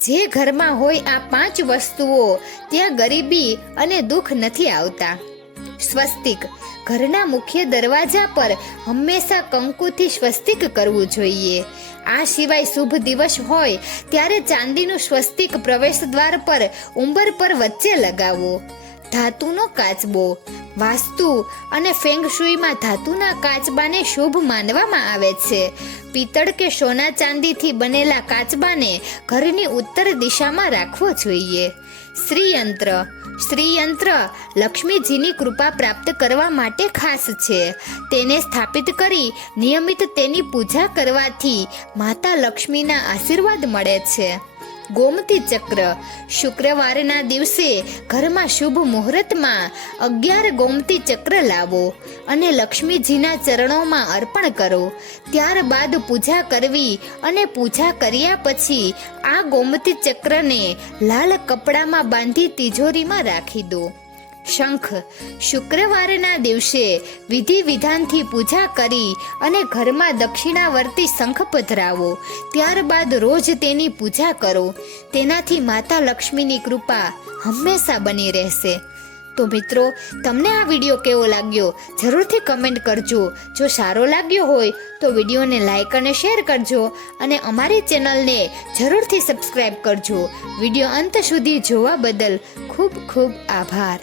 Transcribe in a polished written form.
જે ઘરમાં હોય આ 5 વસ્તુઓ ત્યાં ગરીબી અને દુઃખ નથી આવતા. સ્વસ્તિક. ઘરના મુખ્ય દરવાજા પર હંમેશા કંકુથી સ્વસ્તિક કરવું જોઈએ. આ સિવાય શુભ દિવસ હોય ત્યારે ચાંદીનું સ્વસ્તિક પ્રવેશ દ્વાર પર ઉંબર પર વચ્ચે લગાવો. ધાતુનો કાચબો. વાસ્તુ અને ફેંગ શુઈમાં ધાતુના કાચબાને શુભ માનવામાં આવે છે. પિત્તળ કે સોના ચાંદીથી બનેલા કાચબાને ઘરની ઉત્તર દિશામાં રાખવો જોઈએ. શ્રીયંત્ર. શ્રીયંત્ર લક્ષ્મીજીની કૃપા પ્રાપ્ત કરવા માટે ખાસ છે. તેને સ્થાપિત કરી નિયમિત તેની પૂજા કરવાથી માતા લક્ષ્મીના આશીર્વાદ મળે છે. ગોમતી ચક્ર. શુક્રવારના દિવસે ઘરમાં શુભ મુહૂર્તમાં 11 ગોમતી ચક્ર લાવો અને લક્ષ્મીજીના ચરણોમાં અર્પણ કરો. ત્યારબાદ પૂજા કરવી અને પૂજા કર્યા પછી આ ગોમતી ચક્રને લાલ કપડામાં બાંધી તિજોરીમાં રાખી દો. શંખ. શુક્રવારના દિવસે વિધિ વિધાનથી પૂજા કરી અને ઘરમાં દક્ષિણાવર્તી શંખ પધરાવો. ત્યારબાદ રોજ તેની પૂજા કરો. તેનાથી માતા લક્ષ્મીની કૃપા હંમેશા બની રહેશે. તો મિત્રો, તમને આ વિડીયો કેવો લાગ્યો જરૂરથી કમેન્ટ કરજો. જો સારો લાગ્યો હોય તો વિડીયોને લાઈક અને શેર કરજો અને અમારી ચેનલને જરૂરથી સબસ્ક્રાઈબ કરજો. વિડીયો અંત સુધી જોવા બદલ ખૂબ ખૂબ આભાર.